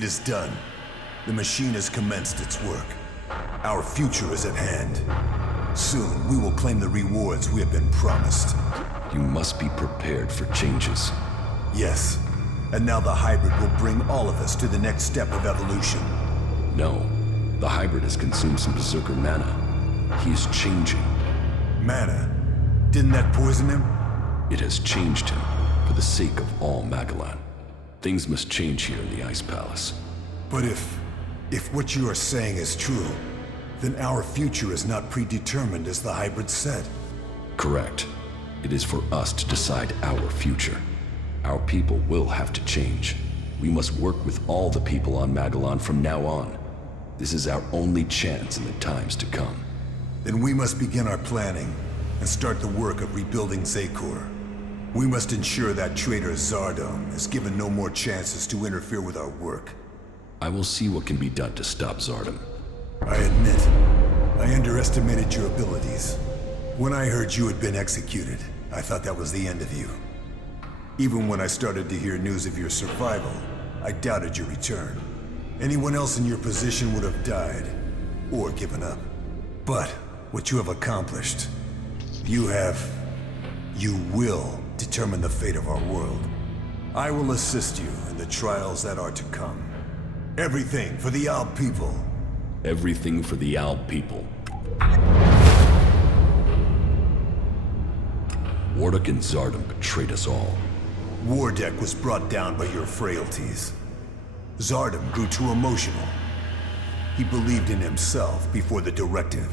It is done. The machine has commenced its work. Our future is at hand. Soon, we will claim the rewards we have been promised. You must be prepared for changes. Yes. And now the hybrid will bring all of us to the next step of evolution. No. The hybrid has consumed some berserker mana. He is changing. Mana? Didn't that poison him? It has changed him for the sake of all Magellan. Things must change here in the Ice Palace. But if what you are saying is true, then our future is not predetermined as the hybrid said. Correct. It is for us to decide our future. Our people will have to change. We must work with all the people on Magellan from now on. This is our only chance in the times to come. Then we must begin our planning and start the work of rebuilding Zakor. We must ensure that traitor Zardom is given no more chances to interfere with our work. I will see what can be done to stop Zardom. I admit, I underestimated your abilities. When I heard you had been executed, I thought that was the end of you. Even when I started to hear news of your survival, I doubted your return. Anyone else in your position would have died, or given up. But what you have accomplished, you will determine the fate of our world. I will assist you in the trials that are to come. Everything for the Owl people. Everything for the Owl people. Wardak and Zardom betrayed us all. Wardak was brought down by your frailties. Zardom grew too emotional. He believed in himself before the directive.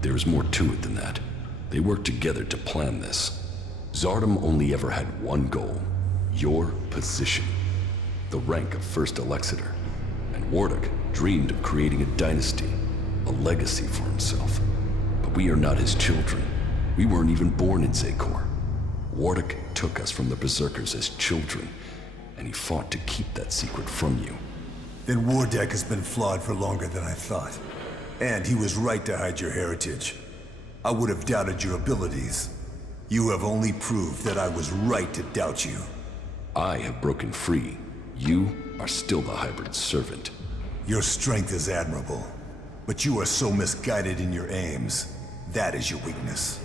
There is more to it than that. They worked together to plan this. Zardom only ever had one goal. Your position. The rank of First Elexiter. And Wardak dreamed of creating a dynasty. A legacy for himself. But we are not his children. We weren't even born in Zakor. Wardak took us from the Berserkers as children, and he fought to keep that secret from you. Then Wardak has been flawed for longer than I thought. And he was right to hide your heritage. I would have doubted your abilities. You have only proved that I was right to doubt you. I have broken free. You are still the hybrid's servant. Your strength is admirable, but you are so misguided in your aims. That is your weakness.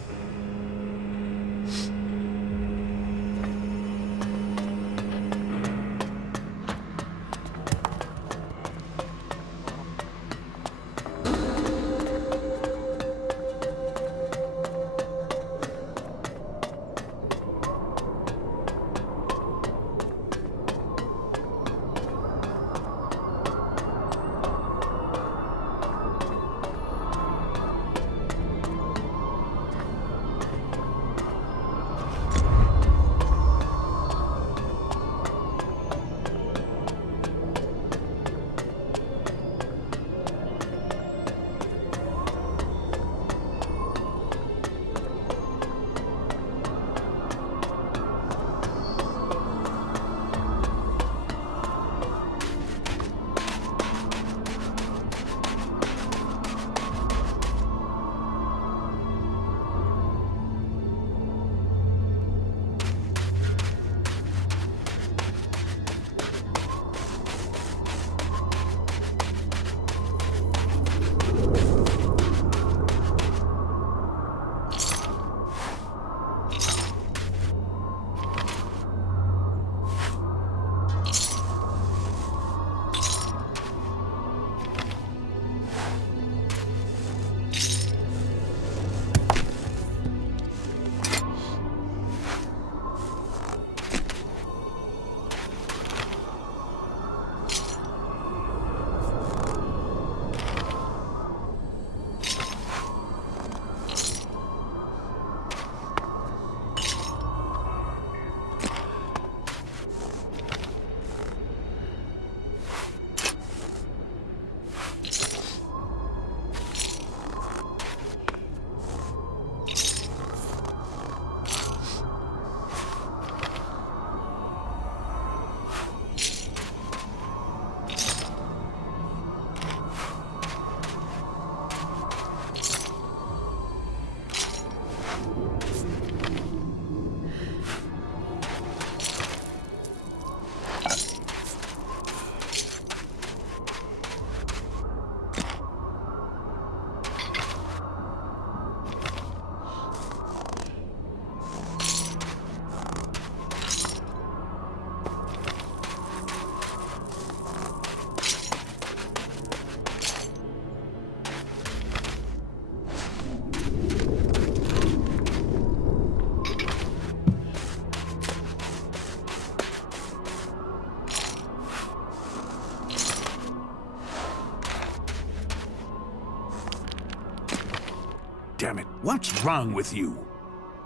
Damn it, what's wrong with you?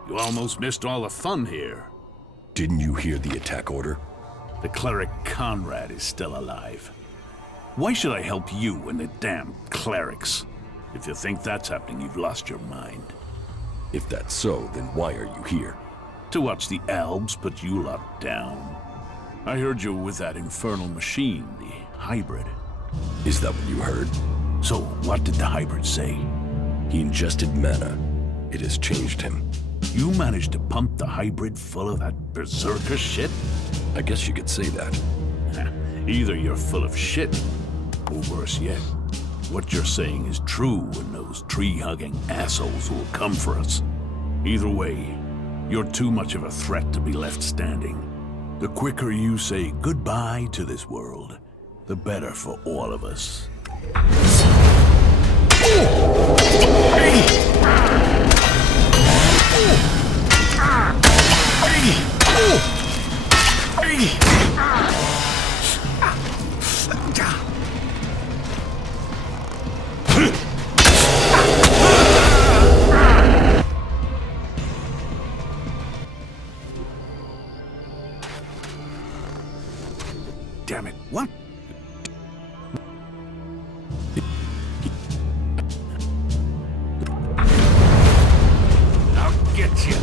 You almost missed all the fun here. Didn't you hear the attack order? The cleric Conrad is still alive. Why should I help you and the damn clerics? If you think that's happening, you've lost your mind. If that's so, then why are you here? To watch the elves put you lot down. I heard you with that infernal machine, the hybrid. Is that what you heard? So, what did the hybrid say? He ingested mana. It has changed him. You managed to pump the hybrid full of that berserker shit? I guess you could say that. Either you're full of shit, or worse yet, what you're saying is true and those tree-hugging assholes will come for us. Either way, you're too much of a threat to be left standing. The quicker you say goodbye to this world, the better for all of us. Damn it, what? I'll get you.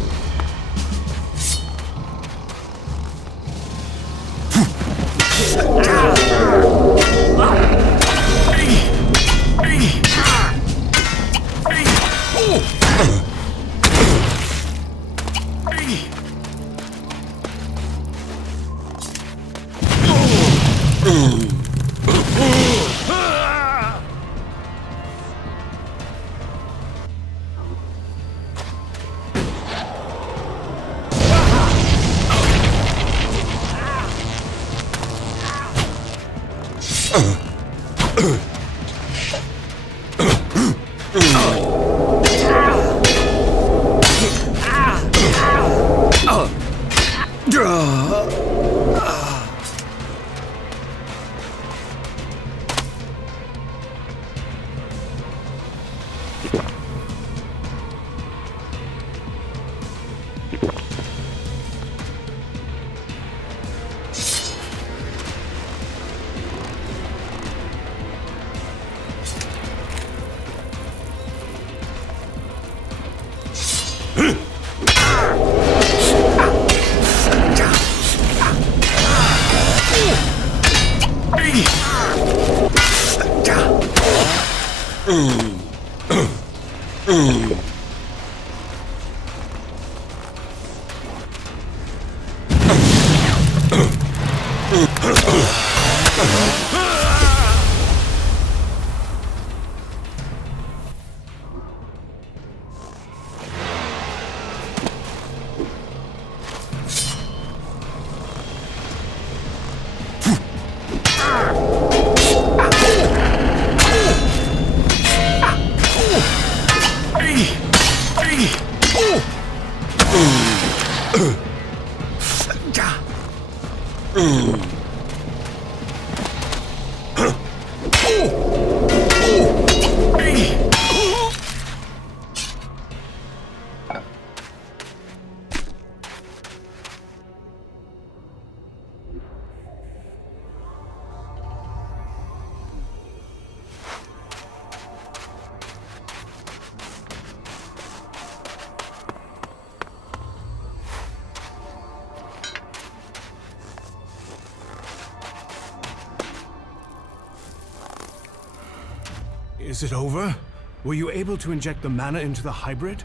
Is it over? Were you able to inject the mana into the hybrid?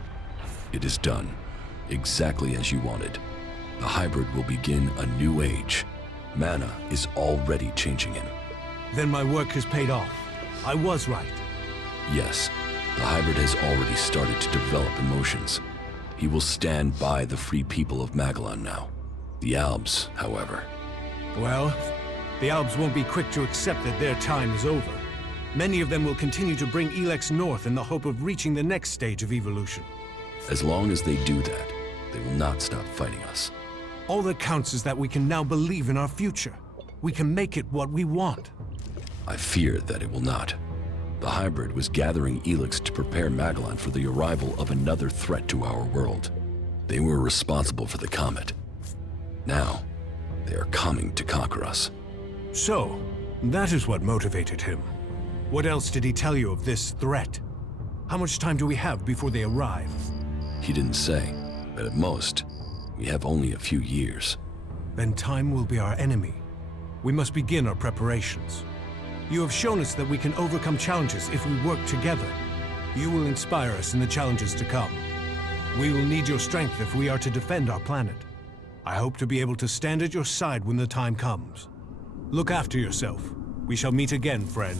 It is done. Exactly as you wanted. The hybrid will begin a new age. Mana is already changing him. Then my work has paid off. I was right. Yes, the hybrid has already started to develop emotions. He will stand by the free people of Magellan now. The Albs, however. Well, the Albs won't be quick to accept that their time is over. Many of them will continue to bring ELEX north in the hope of reaching the next stage of evolution. As long as they do that, they will not stop fighting us. All that counts is that we can now believe in our future. We can make it what we want. I fear that it will not. The hybrid was gathering ELEX to prepare Magellan for the arrival of another threat to our world. They were responsible for the comet. Now, they are coming to conquer us. So, that is what motivated him. What else did he tell you of this threat? How much time do we have before they arrive? He didn't say, but at most, we have only a few years. Then time will be our enemy. We must begin our preparations. You have shown us that we can overcome challenges if we work together. You will inspire us in the challenges to come. We will need your strength if we are to defend our planet. I hope to be able to stand at your side when the time comes. Look after yourself. We shall meet again, friend.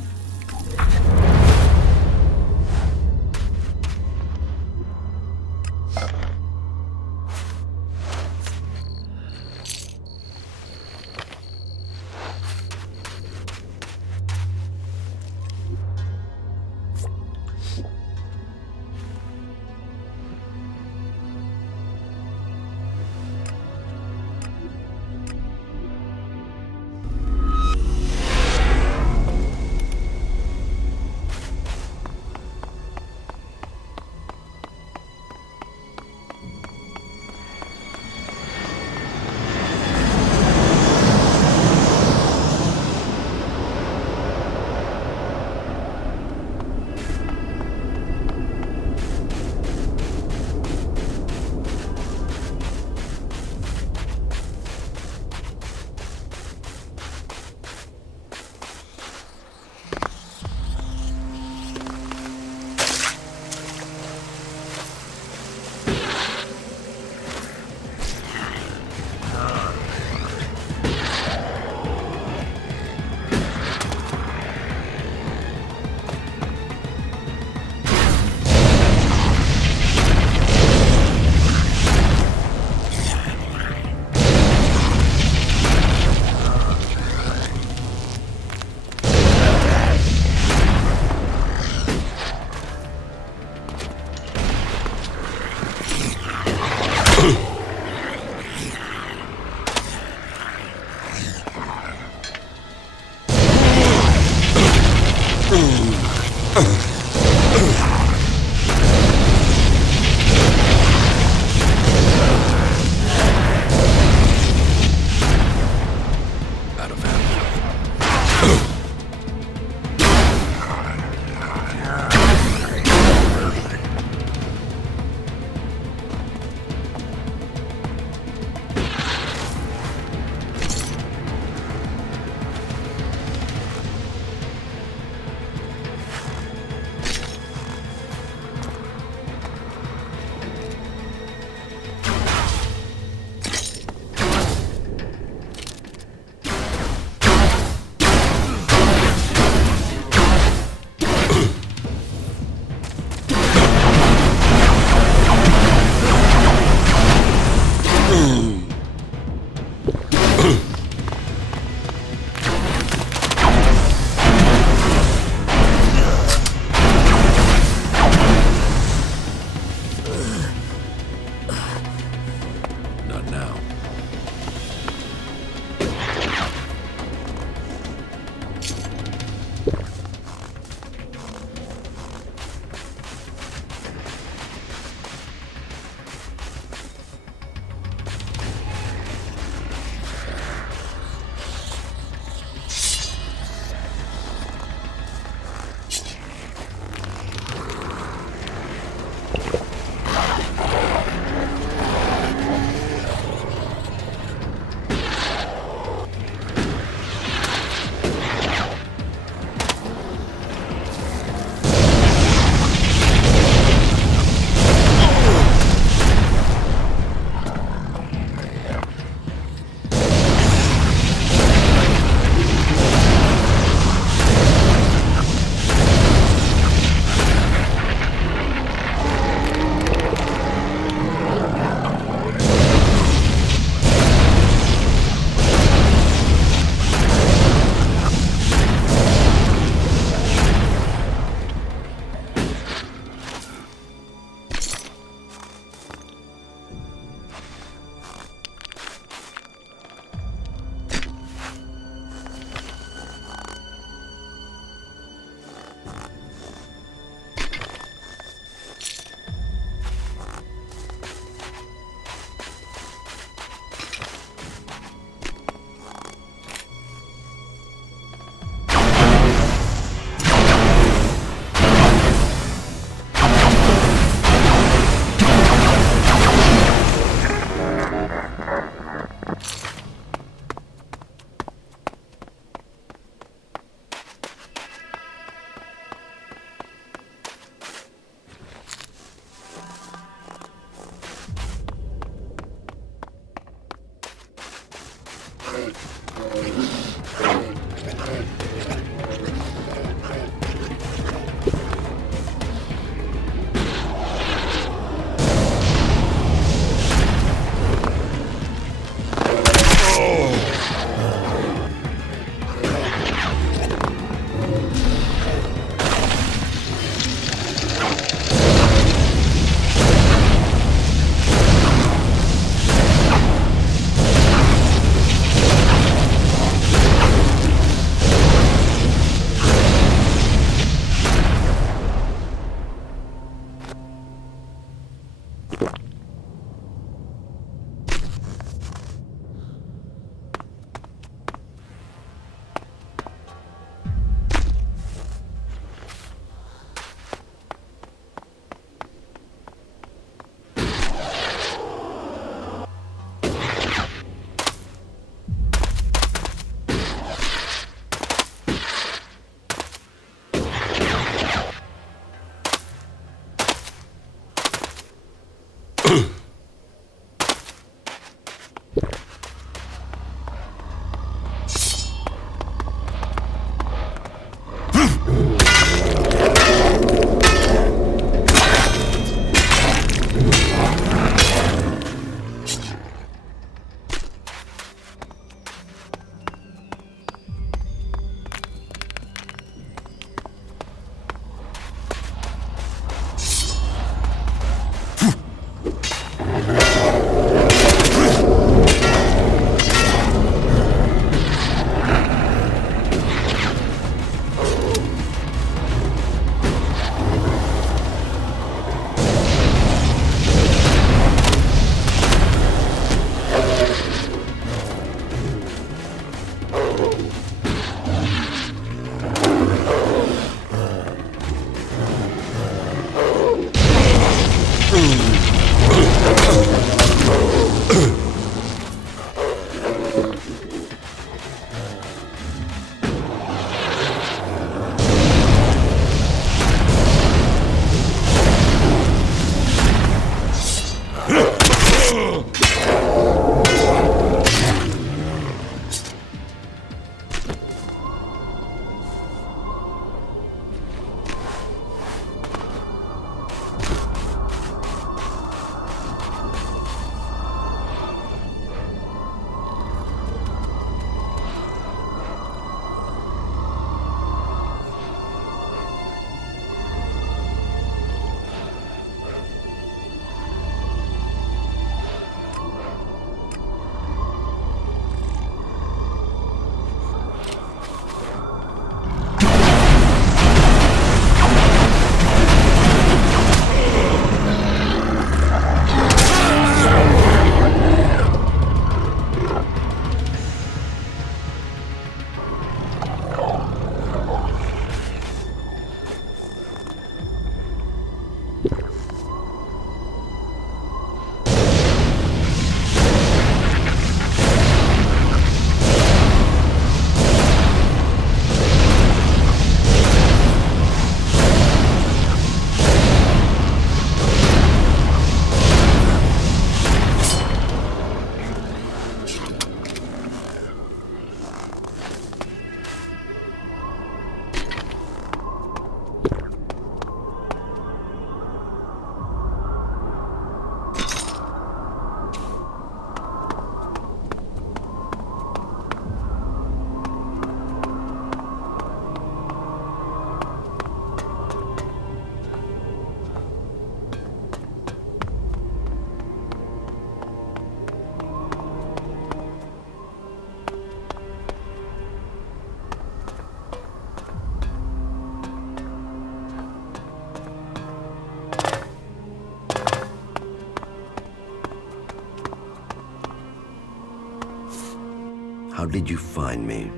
How did you find me?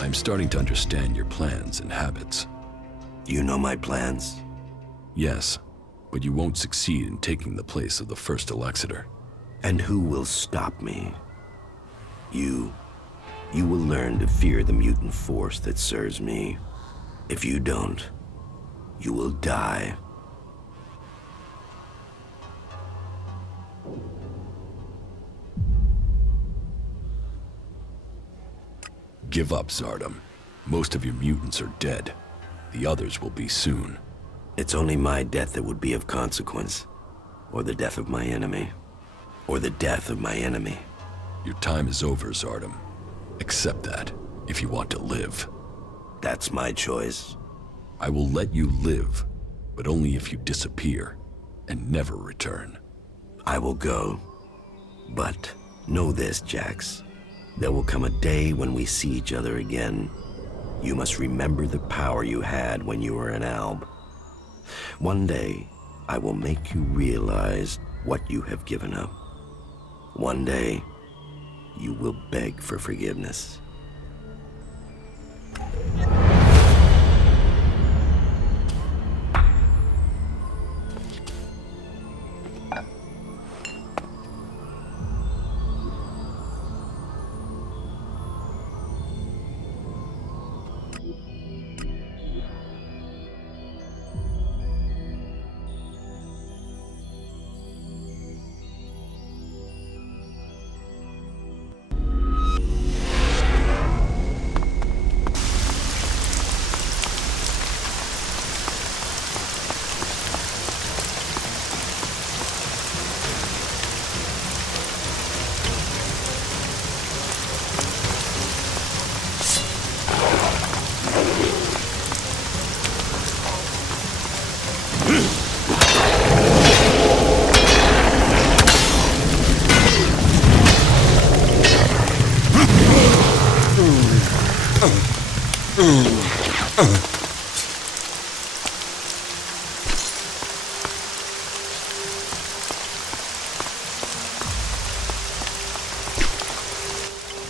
I'm starting to understand your plans and habits. You know my plans? Yes, but you won't succeed in taking the place of the first Elexiter. And who will stop me? You. You will learn to fear the mutant force that serves me. If you don't, you will die. Give up, Zardom. Most of your mutants are dead. The others will be soon. It's only my death that would be of consequence. Or the death of my enemy. Or the death of my enemy. Your time is over, Zardom. Accept that, if you want to live. That's my choice. I will let you live, but only if you disappear and never return. I will go. But know this, Jax. There will come a day when we see each other again. You must remember the power you had when you were an alb. One day, I will make you realize what you have given up. One day, you will beg for forgiveness.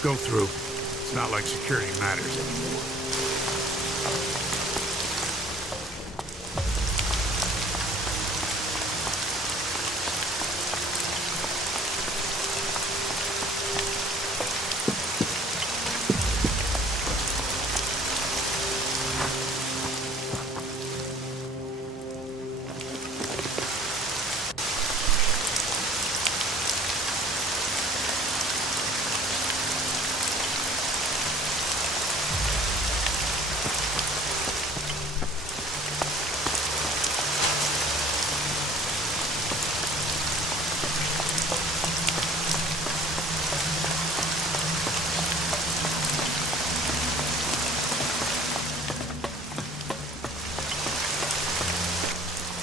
Go through. It's not like security matters anymore.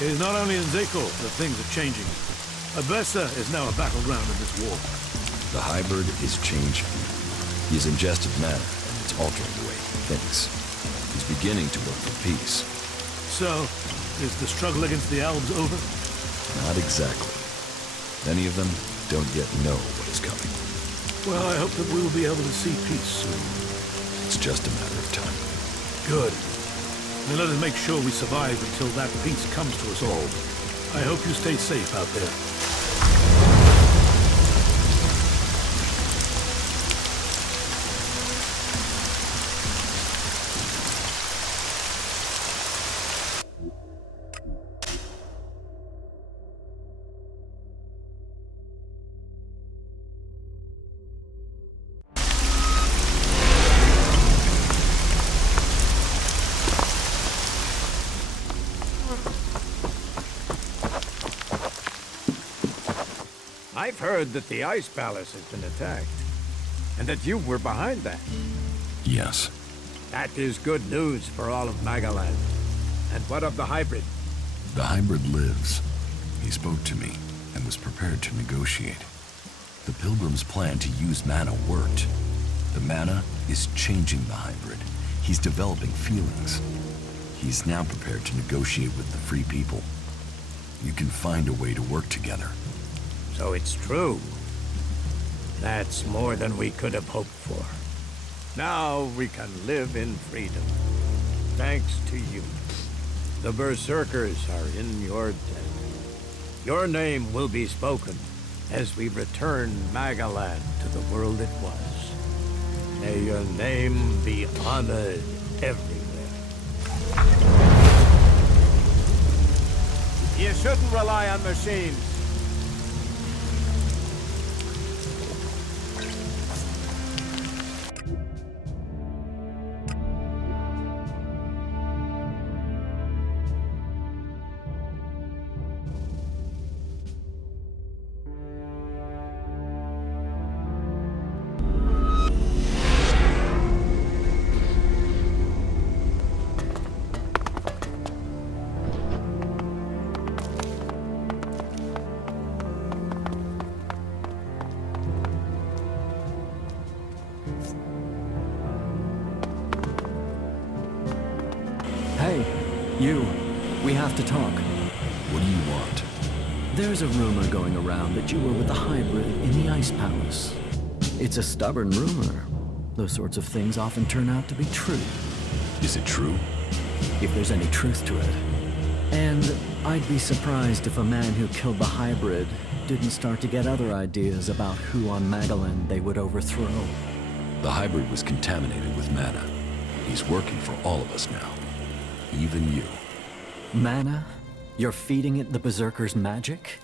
It is not only in Zekor that things are changing. Abessa is now a battleground in this war. The hybrid is changing. He's ingested matter, and it's altering the way he thinks. He's beginning to work for peace. So, is the struggle against the Albs over? Not exactly. Many of them don't yet know what is coming. Well, I hope that we will be able to see peace soon. It's just a matter of time. Good. Then let us make sure we survive until that peace comes to us all. I hope you stay safe out there. I've heard that the Ice Palace has been attacked, and that you were behind that. Yes. That is good news for all of Magaland. And what of the hybrid? The hybrid lives. He spoke to me and was prepared to negotiate. The Pilgrim's plan to use mana worked. The mana is changing the hybrid. He's developing feelings. He's now prepared to negotiate with the Free People. You can find a way to work together. So it's true. That's more than we could have hoped for. Now we can live in freedom. Thanks to you. The Berserkers are in your debt. Your name will be spoken as we return Magaland to the world it was. May your name be honored everywhere. You shouldn't rely on machines. Hey, you. We have to talk. What do you want? There's a rumor going around that you were with the hybrid in the Ice Palace. It's a stubborn rumor. Those sorts of things often turn out to be true, Is it true? if there's any truth to it. And I'd be surprised if a man who killed the hybrid didn't start to get other ideas about who on Magaland they would overthrow. The hybrid was contaminated with mana. He's working for all of us now. Even you. Mana? You're feeding it the Berserker's magic?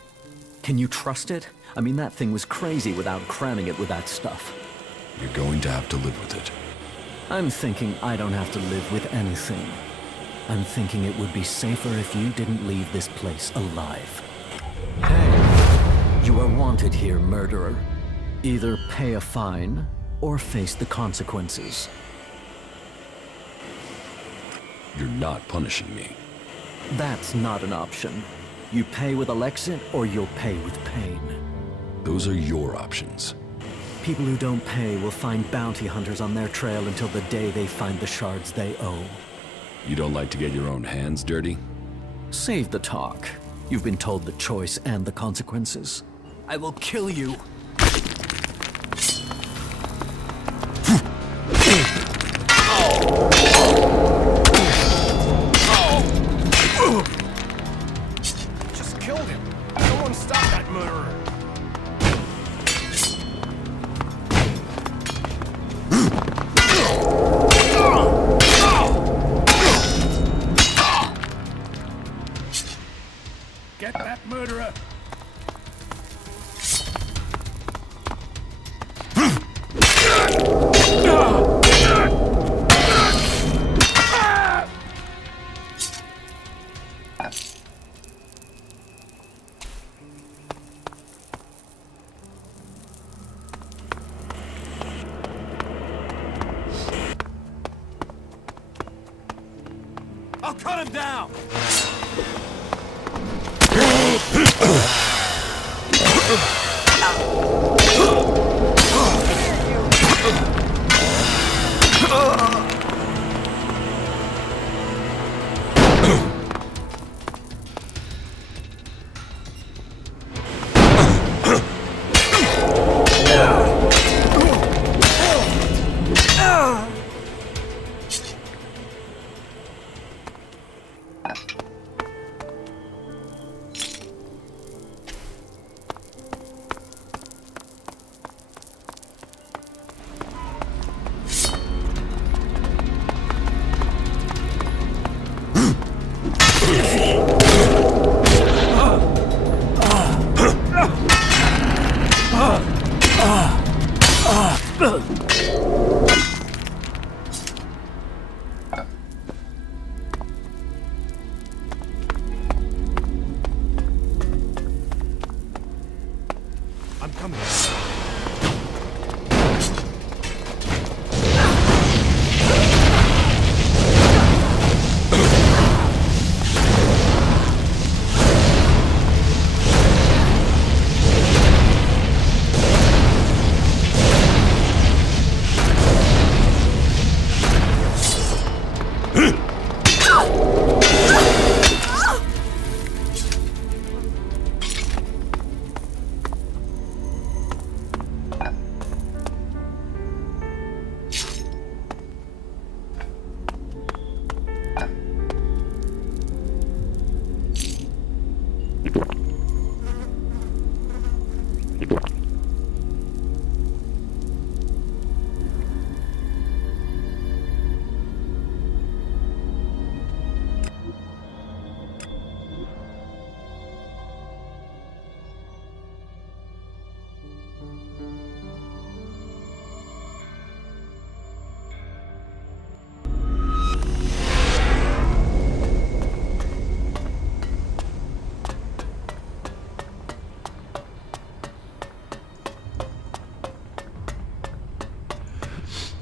Can you trust it? I mean, that thing was crazy without cramming it with that stuff. You're going to have to live with it. I'm thinking I don't have to live with anything. I'm thinking it would be safer if you didn't leave this place alive. Hey, you are wanted here, murderer. Either pay a fine, or face the consequences. You're not punishing me. That's not an option. You pay with Elexit, or you'll pay with pain. Those are your options. People who don't pay will find bounty hunters on their trail until the day they find the shards they owe. You don't like to get your own hands dirty? Save the talk. You've been told the choice and the consequences. I will kill you. Just killed him. Someone stop that murderer. Get that murderer. I'll cut him down. I'm coming.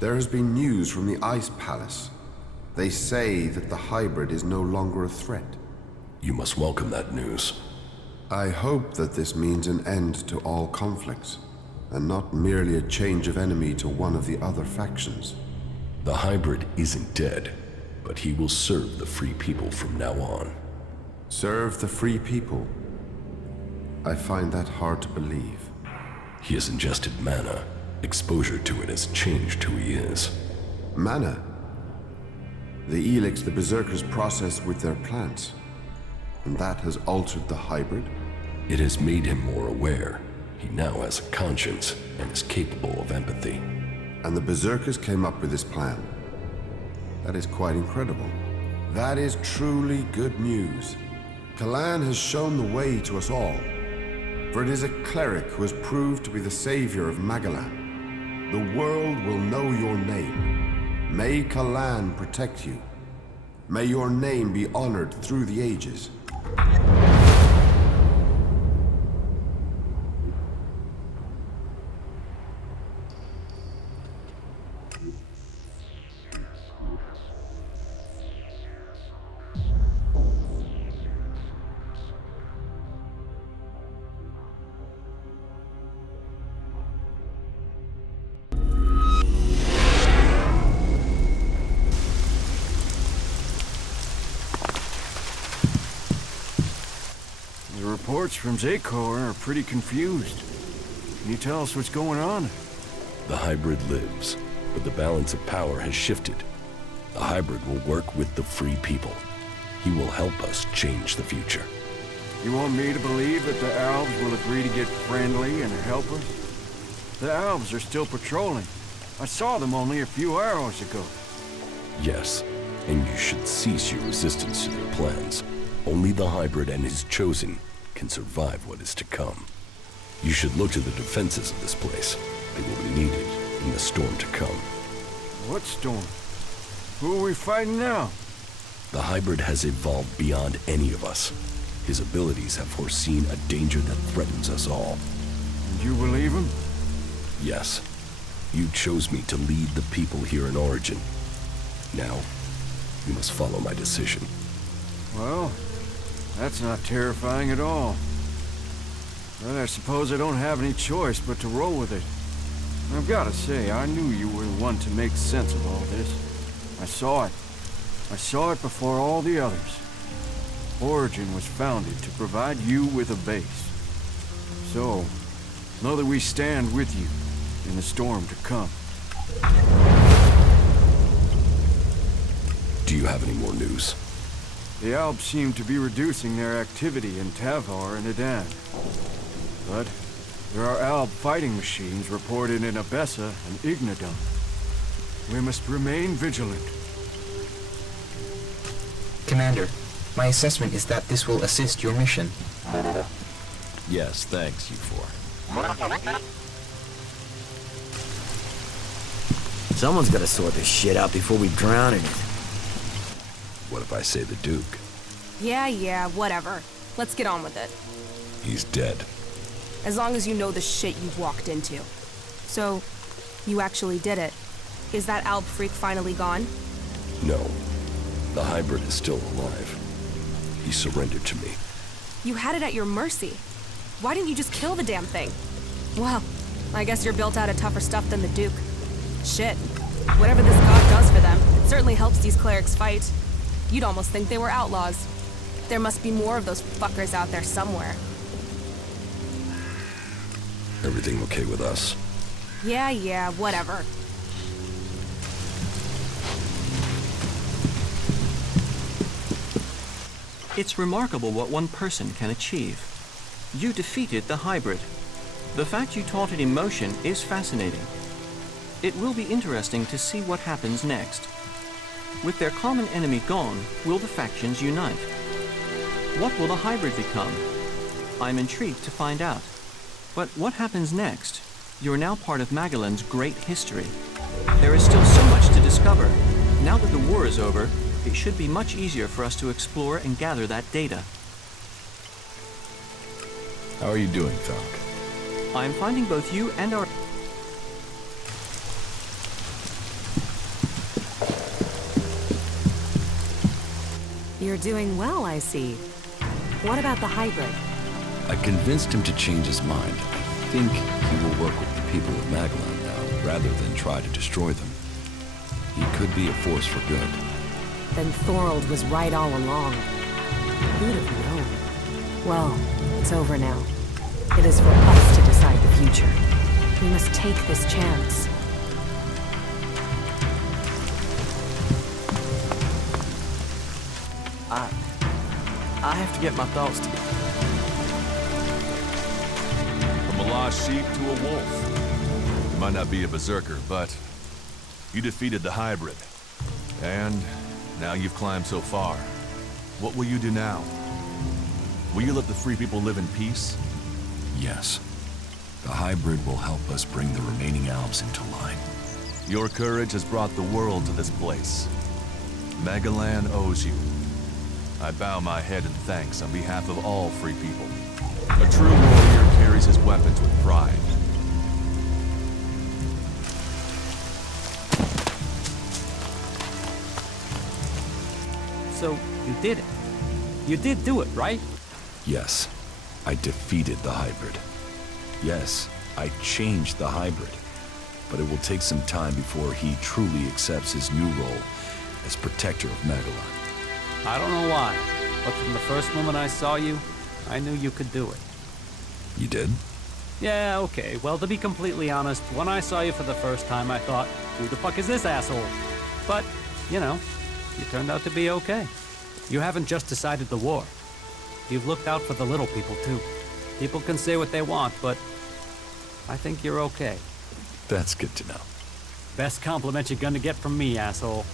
There has been news from the Ice Palace. They say that the hybrid is no longer a threat. You must welcome that news. I hope that this means an end to all conflicts, and not merely a change of enemy to one of the other factions. The hybrid isn't dead, but he will serve the free people from now on. Serve the free people? I find that hard to believe. He has ingested mana. Exposure to it has changed who he is. Mana? The ELEX the Berserkers process with their plants. And that has altered the hybrid? It has made him more aware. He now has a conscience and is capable of empathy. And the Berserkers came up with this plan. That is quite incredible. That is truly good news. Kalan has shown the way to us all. For it is a cleric who has proved to be the savior of Magalan. The world will know your name. May Kalan protect you. May your name be honored through the ages. The reports from Zakor are pretty confused. Can you tell us what's going on? The hybrid lives, but the balance of power has shifted. The hybrid will work with the free people. He will help us change the future. You want me to believe that the elves will agree to get friendly and help us? The elves are still patrolling. I saw them only a few hours ago. Yes, and you should cease your resistance to their plans. Only the hybrid and his chosen can survive what is to come. You should look to the defenses of this place. They will be needed in the storm to come. What storm? Who are we fighting now? The hybrid has evolved beyond any of us. His abilities have foreseen a danger that threatens us all. And you believe him? Yes. You chose me to lead the people here in Origin. Now, you must follow my decision. Well, that's not terrifying at all. But I suppose I don't have any choice but to roll with it. I've got to say, I knew you were the one to make sense of all this. I saw it. I saw it before all the others. Origin was founded to provide you with a base. So, know that we stand with you in the storm to come. Do you have any more news? The Alps seem to be reducing their activity in Tavar and Adan. But there are Alb fighting machines reported in Abessa and Ignadon. We must remain vigilant. Commander, my assessment is that this will assist your mission. Yes, thanks, you four. Someone's gotta sort this shit out before we drown in it. What if I say the Duke? Yeah, whatever. Let's get on with it. He's dead. As long as you know the shit you've walked into. So, you actually did it. Is that Alp freak finally gone? No. The hybrid is still alive. He surrendered to me. You had it at your mercy. Why didn't you just kill the damn thing? Well, I guess you're built out of tougher stuff than the Duke. Shit. Whatever this god does for them, it certainly helps these clerics fight. You'd almost think they were outlaws. There must be more of those fuckers out there somewhere. Everything okay with us? Yeah, whatever. It's remarkable what one person can achieve. You defeated the hybrid. The fact you taught it emotion is fascinating. It will be interesting to see what happens next. With their common enemy gone, will the factions unite? What will the hybrid become? I'm intrigued to find out. But what happens next? You're now part of Magalan's great history. There is still so much to discover. Now that the war is over, it should be much easier for us to explore and gather that data. How are you doing, Falk? I'm finding both you and our... doing well, I see. What about the hybrid? I convinced him to change his mind. I think he will work with the people of Magalan now, rather than try to destroy them. He could be a force for good. Then Thorold was right all along. Who'd have known? Well, it's over now. It is for us to decide the future. We must take this chance. I have to get my thoughts together. From a lost sheep to a wolf. You might not be a berserker, but you defeated the hybrid. And now you've climbed so far. What will you do now? Will you let the free people live in peace? Yes. The hybrid will help us bring the remaining Alps into line. Your courage has brought the world to this place. Magalan owes you. I bow my head in thanks on behalf of all free people. A true warrior carries his weapons with pride. So, you did it. You did do it, right? Yes, I defeated the hybrid. Yes, I changed the hybrid. But it will take some time before he truly accepts his new role as protector of Magalan. I don't know why, but from the first moment I saw you, I knew you could do it. You did? Yeah, okay. Well, to be completely honest, when I saw you for the first time, I thought, who the fuck is this asshole? But, you know, you turned out to be okay. You haven't just decided the war. You've looked out for the little people, too. People can say what they want, but I think you're okay. That's good to know. Best compliment you're gonna get from me, asshole.